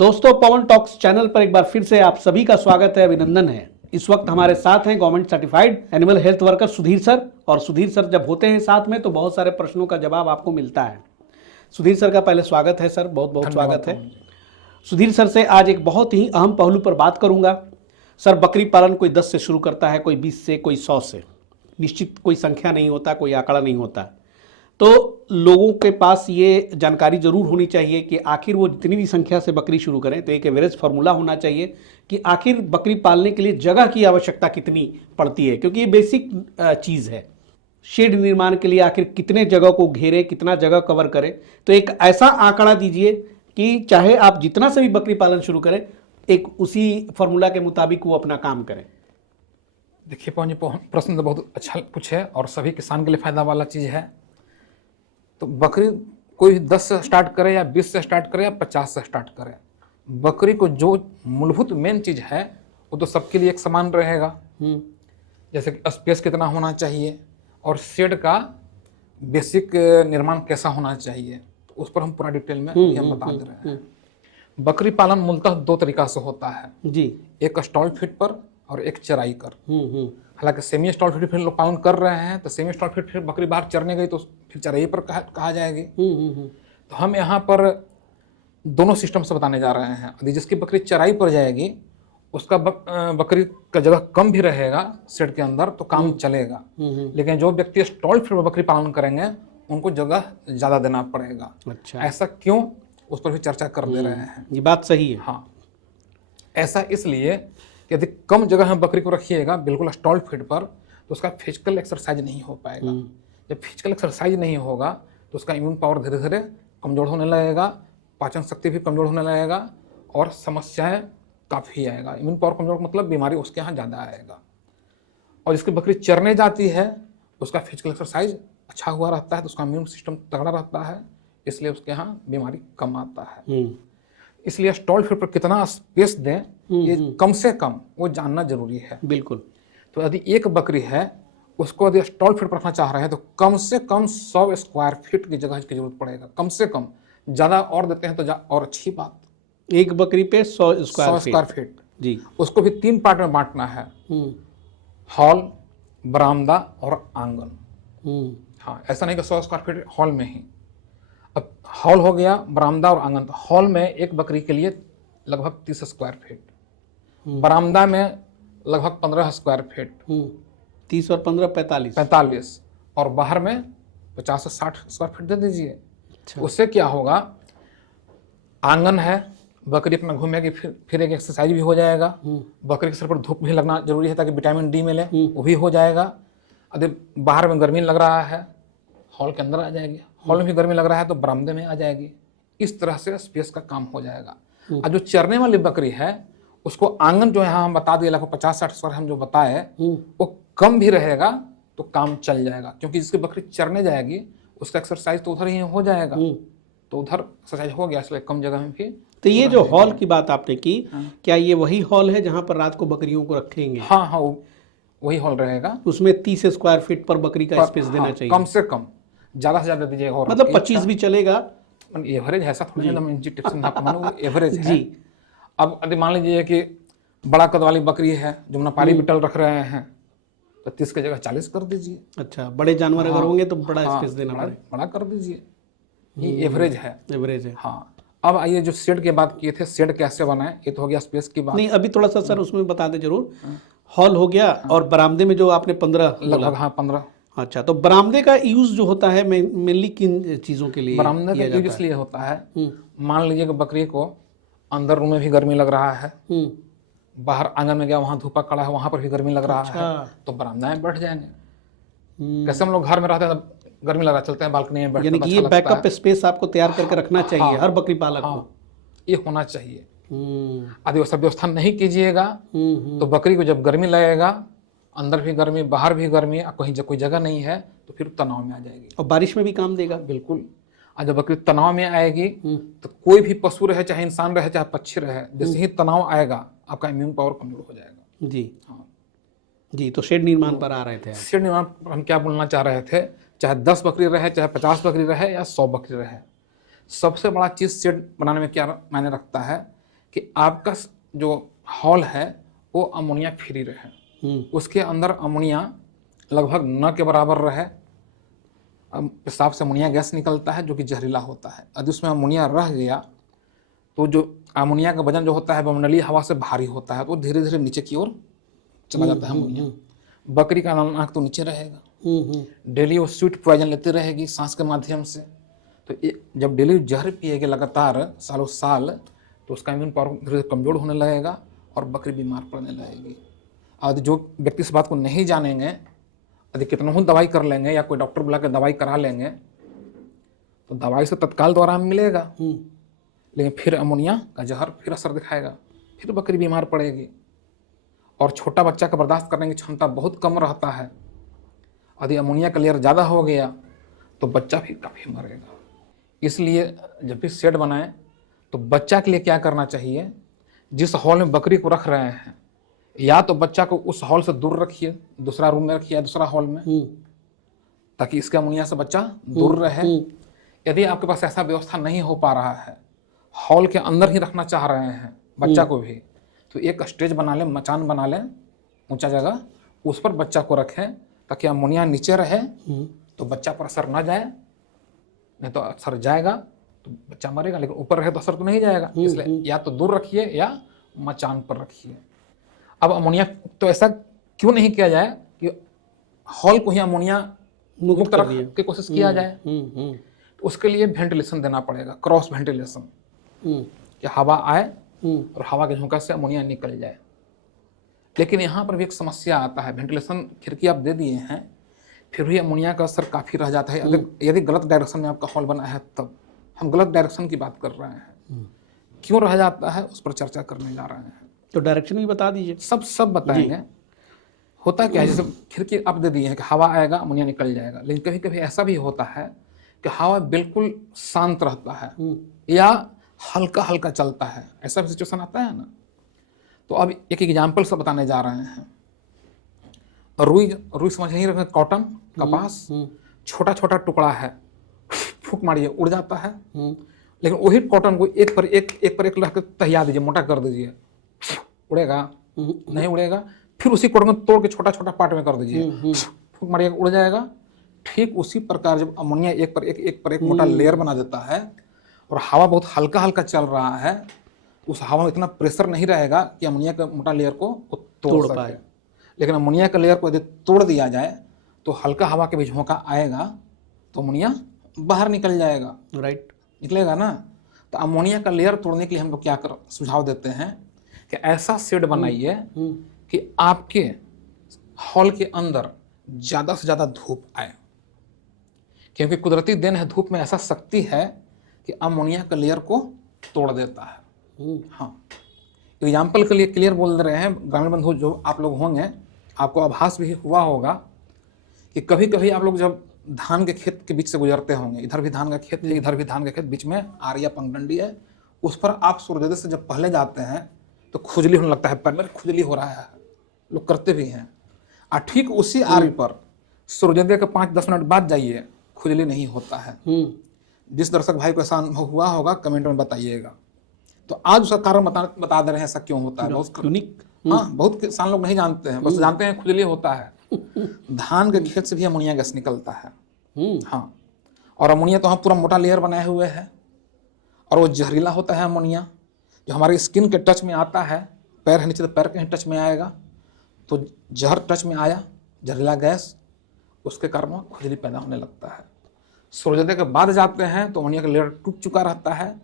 दोस्तों, पवन talks channel पर एक बार फिर से आप सभी का स्वागत है, अभिनंदन है। इस वक्त हमारे साथ हैं government certified animal health worker Sudhir sir. और सुधीर सर जब होते हैं साथ में तो बहुत सारे प्रश्नों का जवाब आपको मिलता है। सुधीर सर का पहले स्वागत है सर, बहुत बहुत स्वागत है। सुधीर सर से आज एक बहुत ही अहम पहलू पर बात करूंगा। सर, बकरी पालन कोई 10 से शुरू करता है, कोई 20 से, कोई 100 से। निश्चित कोई संख्या नहीं होता, कोई आंकड़ा नहीं होता। तो लोगों के पास ये जानकारी जरूर होनी चाहिए कि आखिर वो जितनी भी संख्या से बकरी शुरू करें तो एक एवरेज फार्मूला होना चाहिए कि आखिर बकरी पालने के लिए जगह की आवश्यकता कितनी पड़ती है, क्योंकि ये बेसिक चीज़ है। शेड निर्माण के लिए आखिर कितने जगह को घेरे, कितना जगह कवर करें। तो एक ऐसा आंकड़ा दीजिए कि चाहे आप जितना से भी बकरी पालन शुरू करें, एक उसी फार्मूला के मुताबिक वो अपना काम करें। देखिए पवन जी, प्रश्न तो बहुत अच्छा पूछे और सभी किसान के लिए फायदा वाला चीज़ है। तो बकरी कोई 10 से स्टार्ट करे या 20 से स्टार्ट करे या 50 से स्टार्ट करे, बकरी को जो मूलभूत मेन चीज़ है वो तो सबके लिए एक समान रहेगा। जैसे कि स्पेस कितना होना चाहिए और शेड का बेसिक निर्माण कैसा होना चाहिए, तो उस पर हम पूरा डिटेल में हम बता दे रहे हैं। बकरी पालन मूलतः 2 तरीका से होता है जी। एक स्टॉल फीड पर और एक चराई कर। हालांकि सेमी स्टॉल फीड फिर लोग पालन कर रहे हैं, तो सेमी स्टॉल फीड फिर बकरी बाहर चरने गई तो फिर चराई पर कहा जाएगी। तो हम यहाँ पर दोनों सिस्टम से बताने जा रहे हैं। यदि जिसकी बकरी चराई पर जाएगी उसका बकरी का जगह कम भी रहेगा शेड के अंदर तो काम चलेगा। लेकिन जो व्यक्ति स्टॉल फीड पर बकरी पालन करेंगे उनको जगह ज़्यादा देना पड़ेगा। अच्छा, ऐसा क्यों, उस पर भी चर्चा कर दे रहे हैं। ये बात सही है। हाँ, ऐसा इसलिए कि यदि कम जगह में बकरी को रखिएगा बिल्कुल स्टॉल फीड पर तो उसका फिजिकल एक्सरसाइज नहीं हो पाएगा। जब फिजिकल एक्सरसाइज नहीं होगा तो उसका इम्यून पावर धीरे धीरे कमज़ोर होने लगेगा, पाचन शक्ति भी कमज़ोर होने लगेगा और समस्याएं काफ़ी आएगा। इम्यून पावर कमज़ोर मतलब बीमारी उसके यहाँ ज़्यादा आएगा। और जिसकी बकरी चरने जाती है उसका फिजिकल एक्सरसाइज अच्छा हुआ रहता है तो उसका इम्यून सिस्टम तगड़ा रहता है, इसलिए उसके यहाँ बीमारी कम आता है। इसलिए स्टॉल फीड पर कितना स्पेस दें ये कम से कम वो जानना जरूरी है। बिल्कुल। तो यदि एक बकरी है उसको यदि स्टॉल फीड पर रखना चाह रहे हैं तो कम से कम 100 स्क्वायर फीट की जगह की जरूरत पड़ेगा, कम से कम। ज़्यादा और देते हैं तो और अच्छी बात। एक बकरी पे 100 स्क्वायर फीट जी। उसको भी 3 पार्ट में बांटना है, हॉल, बरामदा और आंगन। हाँ, ऐसा नहीं कि 100 स्क्वायर फीट हॉल में ही। अब हॉल हो गया, बरामदा और आंगन। तो हॉल में एक बकरी के लिए लगभग 30 स्क्वायर फीट, बरामदा में लगभग 15 स्क्वायर फीट, 30 और 15 45 और बाहर में 50 से 60 स्क्वायर फीट दे दीजिए। अच्छा। उससे क्या होगा, आंगन है, बकरी अपना घूमेगी, फिर एक एक्सरसाइज भी हो जाएगा। बकरी के सर पर धूप भी लगना जरूरी है ताकि विटामिन डी मिले, वो भी हो जाएगा। यदि बाहर में गर्मी लग रहा है हॉल के अंदर आ जाएगी, हॉल में भी गर्मी लग रहा है तो बरामदे में आ जाएगी। इस तरह से स्पेस का काम हो जाएगा। और जो चरने वाली बकरी है उसको आंगन जो यहाँ हम बता दिए लगभग 50-60 स्क्वायर हम जो बताए वो कम भी रहेगा तो काम चल जाएगा, क्योंकि जिसकी बकरी चरने जाएगी उसका एक्सरसाइज तो उधर ही हो जाएगा। तो उधर एक्सरसाइज हो गया, इसलिए कम जगह में भी। तो ये जो हॉल की बात आपने की, क्या ये वही हॉल है जहाँ पर रात को बकरियों को रखेंगे? हाँ हाँ, वही हॉल रहेगा। उसमें 30 स्क्वायर फीट पर बकरी का स्पेस देना चाहिए, कम से कम। ज़्यादा से ज़्यादा दीजिएगा, और मतलब 25 भी चलेगा। एवरेज है, ऐसा थोड़ी ना एवरेज है जी। अब यदि मान लीजिए कि बड़ा कद वाली बकरी है जो मुनापाली बिटल रख रहे हैं तो 30 की जगह 40 कर दीजिए। अच्छा, बड़े जानवर अगर होंगे तो बड़ा स्पेस देना पड़ेगा, बड़ा कर दीजिए। ये एवरेज है। एवरेज है। हाँ, अब आइए जो शेड की बात किए थे, शेड कैसे बनाए, ये तो हो गया स्पेस की बात। नहीं, अभी थोड़ा सा सर उसमें बता दें जरूर। हॉल हो गया और बरामदे में जो आपने 15 लगभग, हाँ 15। अच्छा, तो बरामदे का यूज जो होता है मेनली किन चीज़ों के लिए? बरामदे का यूज इसलिए होता है, मान लीजिए कि बकरी को अंदर रूम में भी गर्मी लग रहा है, बाहर आंगन में गया वहाँ धूपा खड़ा है वहाँ पर भी गर्मी लग रहा है, तो बरामदा में बैठ जाएंगे। कैसे हम लोग घर में रहते हैं तो गर्मी लग रहा, चलते हैं बालकनी में बैठते हैं। यानी कि ये बैकअप स्पेस आपको तैयार करके रखना चाहिए हर बकरी पालक को। ये होना चाहिए। यदि वो सब व्यवस्था नहीं कीजिएगा तो बकरी को जब गर्मी लगेगा, अंदर भी गर्मी बाहर भी गर्मी, कहीं कोई जगह नहीं है तो फिर तनाव में आ जाएगी। और बारिश में भी काम देगा। बिल्कुल। और जब बकरी तनाव में आएगी तो कोई भी पशु रहे, चाहे इंसान रहे चाहे पक्षी रहे, जैसे ही तनाव आएगा आपका इम्यून पावर कमजोर हो जाएगा। जी हाँ जी। तो शेड निर्माण पर आ रहे थे। शेड निर्माण पर हम क्या बोलना चाह रहे थे, चाहे 10 बकरी रहे, चाहे 50 बकरी रहे या 100 बकरी रहे, सबसे बड़ा चीज़ शेड बनाने में क्या मायने रखता है कि आपका जो हॉल है वो अमोनिया फ्री रहे, उसके अंदर अमोनिया लगभग न के बराबर रहे। पेशाब से अमोनिया गैस निकलता है जो कि जहरीला होता है। यदि उसमें अमोनिया रह गया तो जो अमोनिया का वजन जो होता है वायुमंडलीय हवा से भारी होता है, तो धीरे धीरे नीचे की ओर चला जाता है अमोनिया। बकरी का नाक तो नीचे रहेगा, डेली वो स्वीट पॉइजन लेती रहेगी सांस के माध्यम से। तो जब डेली जहर पिएगी लगातार सालों साल, तो उसका इम्यून पावर धीरे धीरे कमजोर होने लगेगा और बकरी बीमार पड़ने लगेगी। और जो व्यक्ति इस बात को नहीं जानेंगे, यदि कितना ही दवाई कर लेंगे या कोई डॉक्टर बुला के दवाई करा लेंगे, तो दवाई से तत्काल तो आराम मिलेगा, लेकिन फिर अमोनिया का जहर फिर असर दिखाएगा, फिर बकरी बीमार पड़ेगी। और छोटा बच्चा का बर्दाश्त करने की क्षमता बहुत कम रहता है। यदि अमोनिया का लेयर ज़्यादा हो गया तो बच्चा भी काफ़ी मरेगा। इसलिए जब भी शेड बनाएं तो बच्चा के लिए क्या करना चाहिए, जिस हॉल में बकरी को रख रहे हैं, या तो बच्चा को उस हॉल से दूर रखिए, दूसरा रूम में रखिए या दूसरा हॉल में, ताकि इसके अमोनिया से बच्चा दूर रहे। यदि आपके पास ऐसा व्यवस्था नहीं हो पा रहा है, हॉल के अंदर ही रखना चाह रहे हैं बच्चा को भी, तो एक स्टेज बना लें, मचान बना लें, ऊंचा जगह, उस पर बच्चा को रखें ताकि अमोनिया नीचे रहे, तो बच्चा पर असर ना जाए। नहीं तो असर जाएगा तो बच्चा मरेगा, लेकिन ऊपर रहे तो असर तो नहीं जाएगा। इसलिए या तो दूर रखिए या मचान पर रखिए। अब अमोनिया तो ऐसा क्यों नहीं किया जाए कि हॉल को ही अमोनिया मुक्त रखने की कोशिश किया जाए। तो उसके लिए वेंटिलेशन देना पड़ेगा, क्रॉस वेंटिलेशन, कि हवा आए और हवा के झोंका से अमोनिया निकल जाए। लेकिन यहाँ पर भी एक समस्या आता है, वेंटिलेशन खिड़की आप दे दिए हैं, फिर भी अमोनिया का असर काफ़ी रह जाता है। यदि गलत डायरेक्शन में आपका हॉल बना है, तब हम गलत डायरेक्शन की बात कर रहे हैं, क्यों रह जाता है उस पर चर्चा करने जा रहे हैं। तो डायरेक्शन भी बता दीजिए। सब बताएंगे। होता क्या है, जैसे खिड़की आप दे दिए हैं कि हवा आएगा अमोनिया निकल जाएगा, लेकिन कभी कभी ऐसा भी होता है कि हवा बिल्कुल शांत रहता है या हल्का हल्का चलता है, ऐसा भी सिचुएशन आता है ना। तो अब एक एग्जाम्पल से बताने जा रहे हैं। रुई समझ नहीं रहे, कॉटन, कपास, छोटा छोटा टुकड़ा है, फूंक मारिए उड़ जाता है। लेकिन वही कॉटन को एक पर एक रख कर तहिया दीजिए, मोटा कर दीजिए, उड़ेगा? नहीं उड़ेगा। फिर उसी कॉटन को तोड़ के छोटा छोटा पार्ट में कर दीजिए, फूंक मारिए उड़ जाएगा। ठीक उसी प्रकार जब अमोनिया एक पर एक मोटा लेयर बना देता है और हवा बहुत हल्का हल्का चल रहा है, उस हवा में इतना प्रेशर नहीं रहेगा कि अमोनिया का मोटा लेयर को तोड़ पाए। लेकिन अमोनिया का लेयर को यदि तोड़ दिया जाए तो हल्का हवा के भी झोंका आएगा तो अमोनिया बाहर निकल जाएगा। राइट, निकलेगा ना। तो अमोनिया का लेयर तोड़ने के लिए हम लोग क्या कर सुझाव देते हैं कि ऐसा शेड बनाइए कि आपके हॉल के अंदर ज़्यादा से ज़्यादा धूप आए, क्योंकि कुदरती देन है, धूप में ऐसा शक्ति है कि अमोनिया का लेयर को तोड़ देता है। हाँ, एग्जाम्पल के लिए क्लियर बोल रहे हैं ग्रामीण बंधु जो आप लोग होंगे, आपको आभास भी हुआ होगा कि कभी कभी आप लोग जब धान के खेत के बीच से गुजरते होंगे, इधर भी धान का खेत है, इधर भी धान का खेत, बीच में आरिया पगडंडी है, उस पर आप सूर्योदय से जब पहले जाते हैं तो खुजली होने लगता है, पैर में खुजली हो रहा है, लोग करते भी हैं। और ठीक उसी आरी पर सूर्योदय के 5-10 मिनट बाद जाइए, खुजली नहीं होता है। जिस दर्शक भाई को ऐसा अनुभव हुआ होगा कमेंट में बताइएगा। तो आज उसका कारण बता दे रहे हैं ऐसा क्यों होता है। बहुत यूनिक, हाँ, बहुत किसान लोग नहीं जानते हैं, बस जानते हैं खुजली होता है। धान के खेत से भी अमोनिया गैस निकलता है। हाँ, और अमोनिया तो हम पूरा मोटा लेयर बनाए हुए हैं और वो जहरीला होता है। अमोनिया जो हमारी स्किन के टच में आता है, पैर है नीचे तो पैर के टच में आएगा, तो जहर टच में आया, जहरीला गैस, उसके कारण खुजली पैदा होने लगता है। सूर्योदय के बाद जाते हैं तो अमोनिया का लेयर टूट चुका रहता है,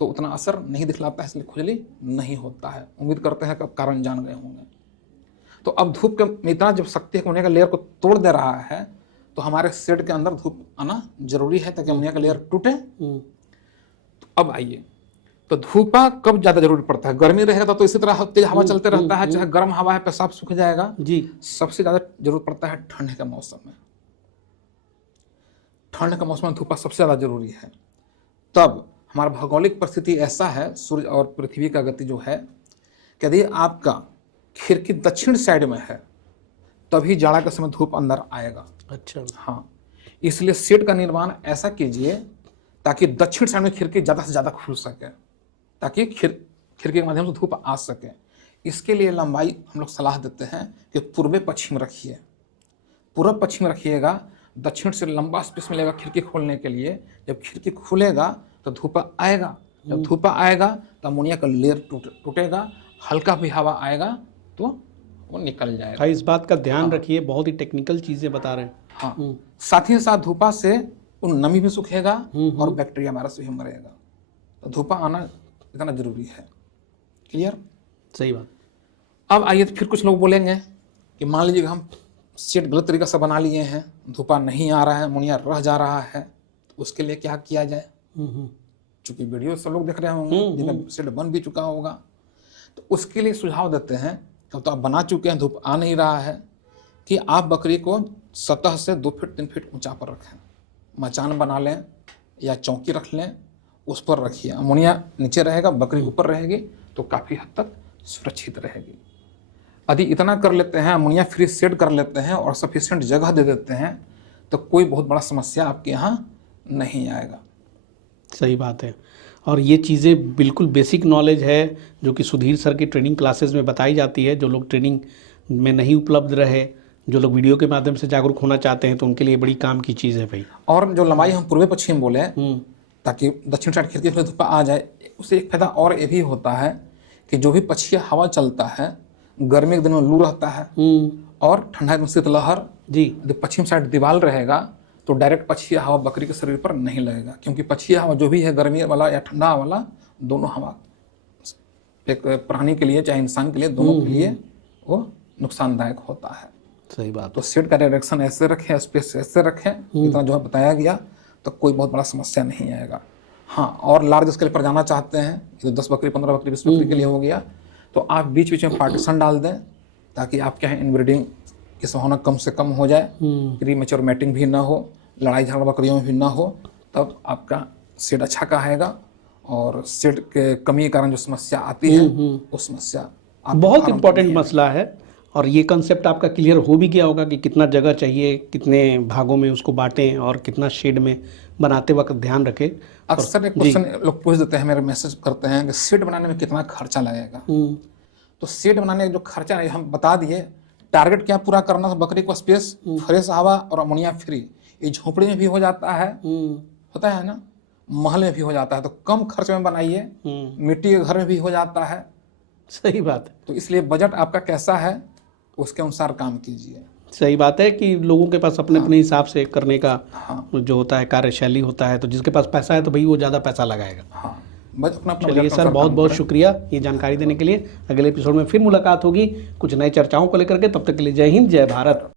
तो उतना असर नहीं दिखलाता है, इसलिए खुजली नहीं होता है। उम्मीद करते हैं कि अब कारण जान गए होंगे। तो अब धूप के इतना जब शक्ति अमोनिया का लेयर को तोड़ दे रहा है, तो हमारे शेड के अंदर धूप आना जरूरी है ताकि अमोनिया का लेयर टूटे। तो अब आइए, तो धूपा कब ज्यादा जरूरी पड़ता है? गर्मी रहेगा तो इसी तरह तेज हवा चलते रहता है, चाहे गर्म हवा है पेशाब सूख जाएगा जी। सबसे ज्यादा जरूरत पड़ता है ठंड के मौसम में। ठंड के मौसम में धूपा सबसे ज्यादा जरूरी है। तब हमारा भौगोलिक परिस्थिति ऐसा है, सूर्य और पृथ्वी का गति जो है, कि यदि आपका खिड़की दक्षिण साइड में है तभी जाड़ा के समय धूप अंदर आएगा। अच्छा, हाँ, इसलिए शेड का निर्माण ऐसा कीजिए ताकि दक्षिण साइड में खिड़की ज़्यादा से ज़्यादा खुल सके, ताकि खिड़की के माध्यम से धूप आ सके। इसके लिए लंबाई हम लोग सलाह देते हैं कि पूर्व पश्चिम रखिए। पूर्व पश्चिम रखिएगा, दक्षिण से लंबा स्पेस मिलेगा खिड़की खोलने के लिए। जब खिड़की खुलेगा तो धूप आएगा, जब धूप आएगा तो अमोनिया का लेयर टूटेगा, हल्का भी हवा आएगा तो वो निकल जाएगा। भाई इस बात का ध्यान रखिए, बहुत ही टेक्निकल चीजें बता रहे हैं। हाँ, साथ ही साथ धूपा से वो नमी भी सूखेगा और बैक्टीरिया वायरस भी मरेगा। तो धूपा आना इतना जरूरी है। क्लियर? सही बात। अब आइए फिर कुछ लोग बोलेंगे कि मान लीजिए हम सेट गलत तरीके से बना लिए हैं, धूपा नहीं आ रहा है, अमोनिया रह जा रहा है, तो उसके लिए क्या किया जाए? चूंकि वीडियो सब लोग देख रहे होंगे जिनका सेट बन भी चुका होगा, तो उसके लिए सुझाव देते हैं। तब तो आप बना चुके हैं, धूप आ नहीं रहा है, कि आप बकरी को सतह से 2 फीट 3 फीट ऊंचा पर रखें। मचान बना लें या चौकी रख लें, उस पर रखिए। अमोनिया नीचे रहेगा, बकरी ऊपर रहेगी, तो काफ़ी हद तक सुरक्षित रहेगी। यदि इतना कर लेते हैं, अमोनिया फ्री सेट कर लेते हैं और सफिशिएंट जगह दे देते हैं, तो कोई बहुत बड़ा समस्या आपके यहाँ नहीं आएगा। सही बात है। और ये चीज़ें बिल्कुल बेसिक नॉलेज है जो कि सुधीर सर की ट्रेनिंग क्लासेस में बताई जाती है। जो लोग ट्रेनिंग में नहीं उपलब्ध रहे, जो लोग वीडियो के माध्यम से जागरूक होना चाहते हैं, तो उनके लिए बड़ी काम की चीज़ है भाई। और जो लंबाई हम पूर्व पश्चिम बोले, ताकि दक्षिण साइड खिड़की में धूप आ जाए, उससे एक फायदा और ये भी होता है कि जो भी पछिया हवा चलता है, गर्मी के दिन में लू रहता है और ठंडा में शीतलहर जी, यदि पश्चिम साइड दीवार रहेगा तो डायरेक्ट पछिया हवा बकरी के शरीर पर नहीं लगेगा। क्योंकि पछिया हवा जो भी है, गर्मी वाला या ठंडा वाला, दोनों हवा एक प्राणी के लिए चाहे इंसान के लिए, दोनों के लिए वो नुकसानदायक होता है। सही बात। तो सेट का डायरेक्शन ऐसे रखें, स्पेस ऐसे रखें, इतना जो है बताया गया, तो कोई बहुत बड़ा समस्या नहीं आएगा। हाँ, और लार्ज स्केल पर जाना चाहते हैं, तो 10 बकरी 15 बकरी 20 बकरी के लिए हो गया, तो आप बीच बीच में पार्टीशन डाल दें, ताकि आपके यहाँ इनब्रीडिंग की संभावना कम से कम हो जाए, प्री मैच्योर मैटिंग भी ना हो, लड़ाई झगड़ा बकरियों में भी ना हो, तब आपका सेट अच्छा कहेगा। और सेट के कमी के कारण जो समस्या आती है, वो समस्या बहुत इंपॉर्टेंट मसला है। और ये कंसेप्ट आपका क्लियर हो भी गया होगा कि कितना जगह चाहिए, कितने भागों में उसको बांटें और कितना शेड में बनाते वक्त ध्यान रखें। अक्सर एक क्वेश्चन लोग पूछ देते हैं, मेरे मैसेज करते हैं कि सेट बनाने में कितना खर्चा लगेगा। तो सेट बनाने का जो खर्चा है हम बता दिए। टारगेट क्या पूरा करना था? बकरी को स्पेस, फ्रेश हवा और अमोनिया फ्री। ये झोपड़ी में भी हो जाता है, होता है ना, महल में भी हो जाता है। तो कम खर्च में बनाइए, मिट्टी के घर में भी हो जाता है। सही बात है। तो इसलिए बजट आपका कैसा है, उसके अनुसार काम कीजिए। सही बात है कि लोगों के पास अपने अपने हिसाब से करने का जो होता है, कार्यशैली होता है। तो जिसके पास पैसा है तो भाई वो ज़्यादा पैसा लगाएगा। हाँ, बस अपना चलिए सर, बहुत बहुत शुक्रिया ये जानकारी देने के लिए। अगले एपिसोड में फिर मुलाकात होगी कुछ नए चर्चाओं को लेकर के। तब तक के लिए जय हिंद, जय भारत।